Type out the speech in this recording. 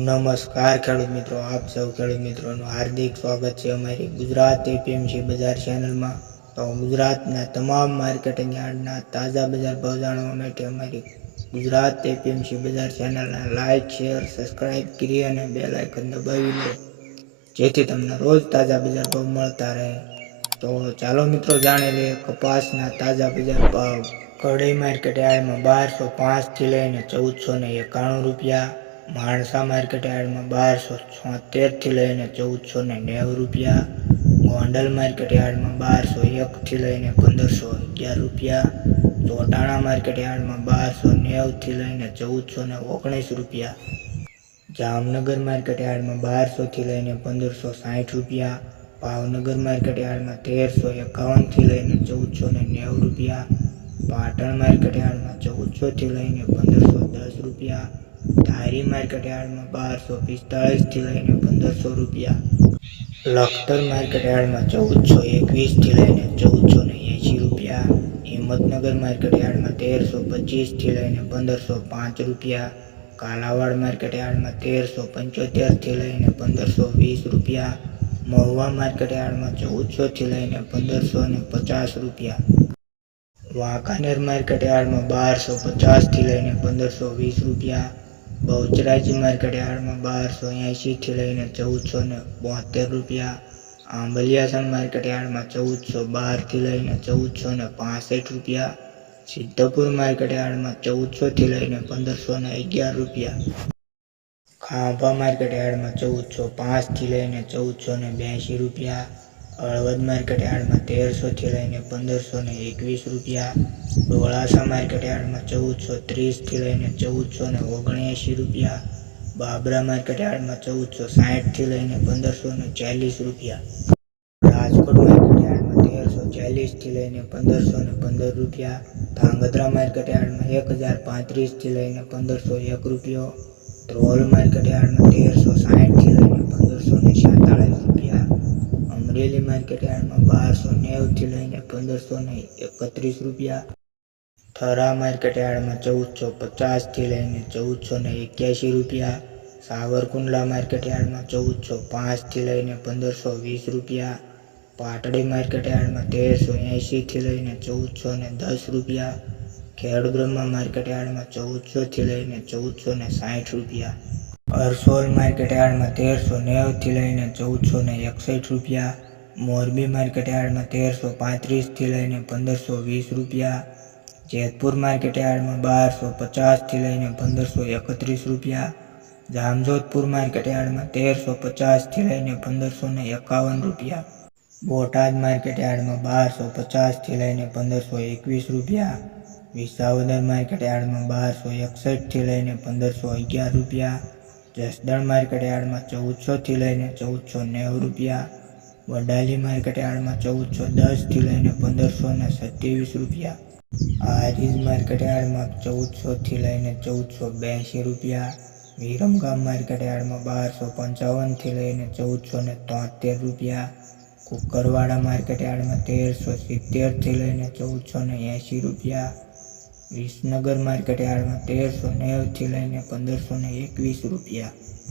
નમસ્કાર ખેડૂત મિત્રો, આપ સૌ ખેડૂત મિત્રોનું હાર્દિક સ્વાગત છે અમારી ગુજરાત એપીએમસી બજાર ચેનલમાં. તો ગુજરાતના તમામ માર્કેટિંગ યાર્ડના તાજા બજાર ભાવ જાણવા માટે અમારી ગુજરાત એપીએમસી બજાર ચેનલને લાઇક શેર, સબસ્ક્રાઇબ કરી અને બે લાઇકન દબાવી લો. જેથી તમને રોજ તાજા બજાર ભાવ મળતા રહે. તો ચાલો મિત્રો જાણી લઈએ કપાસના તાજા બજાર ભાવ. કડઈ માર્કેટ યાર્ડમાં બારસો પાંચથી લઈને ચૌદસો ને એકાણું રૂપિયા માણસા માર્કેટ યાર્ડમાં બારસો છોતેરથી લઈને ચૌદસો ને નેવું રૂપિયા. ગોંડલ માર્કેટ યાર્ડમાં બારસો એકથી લઈને પંદરસો અગિયાર રૂપિયા. ચોટાણા માર્કેટ યાર્ડમાં બારસો નેવથી લઈને ચૌદસો ને ઓગણીસ રૂપિયા. જામનગર માર્કેટ યાર્ડમાં બારસોથી લઈને પંદરસો સાઠ રૂપિયા. ભાવનગર માર્કેટ યાર્ડમાં તેરસો એકાવનથી લઈને ચૌદસો ને નેવું રૂપિયા. પાટણ માર્કેટ યાર્ડમાં ચૌદસોથી લઈને પંદરસો દસ રૂપિયા. ધારી માર્કેટ બારસો પિસ્તાળીસથી લઈને પંદરસો રૂપિયા. લખતર માર્કેટ ચૌદસો એકવીસથી લઈને ચૌદસો ને એંશી રૂપિયા. હિંમતનગર માર્કેટ યાર્ડમાં તેરસો પચીસથી લઈને પંદરસો પાંચ રૂપિયા. કાલાવાડ માર્કેટ યાર્ડમાં તેરસો પંચોતેરથી લઈને પંદરસો વીસ રૂપિયા. મહુવા માર્કેટ યાર્ડમાં ચૌદસોથી લઈને પંદરસો ને પચાસ રૂપિયા. વાંકાનેર માર્કેટ બારસો પચાસથી લઈને પંદરસો વીસ રૂપિયા. બહુચરાજી માર્કેટ યાર્ડમાં બારસો એંશીથી લઈને ચૌદસો ને બોતેર રૂપિયા. આંબલિયાસણ માર્કેટ યાર્ડમાં ચૌદસો બારથી લઈને ચૌદસો ને પાસઠ રૂપિયા. સિદ્ધપુર માર્કેટ યાર્ડમાં ચૌદસોથી લઈને પંદરસો ને અગિયાર રૂપિયા. ખાંભા માર્કેટ યાર્ડમાં ચૌદસો પાંચથી લઈને ચૌદસો ને બ્યાસી રૂપિયા. હળવદ માર્કેટ યાર્ડમાં તેરસોથી લઈને પંદરસો ને એકવીસ રૂપિયા. ડોળાસા માર્કેટ યાર્ડમાં ચૌદસો ત્રીસથી લઈને ચૌદસો ને ઓગણએંશી રૂપિયા. બાબરા માર્કેટ યાર્ડમાં ચૌદસો સાહીઠથી લઈને પંદરસો ને ચાલીસ રૂપિયા. રાજકોટ માર્કેટ યાર્ડમાં તેરસો ચાલીસથી લઈને પંદરસો ને પંદર રૂપિયા. ધાંગધ્રા માર્કેટ યાર્ડમાં એક હજાર પાંત્રીસથી લઈને પંદરસો એક રૂપિયો. ધ્રોલ માર્કેટ યાર્ડમાં તેરસો સાહીઠથી લઈને પંદરસો ને અમરેલી માર્કેટ યાર્ડમાં બારસો નેવથી લઈને પંદરસો ને એકત્રીસ રૂપિયા. થરા માર્કેટ યાર્ડમાં ચૌદસો પચાસથી લઈને ચૌદસો ને એક્યાસી રૂપિયા. સાવરકુંડલા માર્કેટ યાર્ડમાં ચૌદસો પાંચથી લઈને પંદરસો વીસ રૂપિયા. પાટડી માર્કેટ યાર્ડમાં તેરસો એંશીથી લઈને ચૌદસો ને દસ રૂપિયા. ખેડબ્રહ્મા માર્કેટ યાર્ડમાં ચૌદસોથી લઈને ચૌદસો ને સાઠ રૂપિયા. અરસોલ માર્કેટ યાર્ડમાં તેરસો નેવથી લઈને ચૌદસો ને એકસઠ રૂપિયા. મોરબી માર્કેટ તેરસો પાંત્રીસથી લઈને પંદરસો વીસ રૂપિયા, જેતપુર માર્કેટ બારસો પચાસથી લઈને પંદરસો એકત્રીસ રૂપિયા, જામજોધપુર માર્કેટ તેરસો પચાસથી લઈને પંદરસો ને એકાવન રૂપિયા, બોટાદ માર્કેટ બારસો પચાસથી લઈને પંદરસો એકવીસ રૂપિયા, વિસાવદર માર્કેટ બારસો એકસઠથી લઈને પંદરસો અગિયાર રૂપિયા, જસદણ માર્કેટ યાર્ડમાં ચૌદસોથી લઈને ચૌદસો નેવું રૂપિયા વડાલી માર્કેટ યાર્ડમાં ચૌદસો, દસથી લઈને પંદરસો ને સત્યાવીસ રૂપિયા. આરીજ માર્કેટ યાર્ડમાં ચૌદસોથી લઈને ચૌદસો બ્યાસી રૂપિયા. વિરમગામ માર્કેટ યાર્ડમાં બારસો પંચાવનથી લઈને ચૌદસો ને તોતેર રૂપિયા. કુકરવાડા માર્કેટ યાર્ડમાં તેરસો સિત્તેરથી લઈને ચૌદસો ને એંશી રૂપિયા. વિસનગર માર્કેટ યાર્ડમાં તેરસો નેવથી લઈને પંદરસો ને એકવીસ રૂપિયા.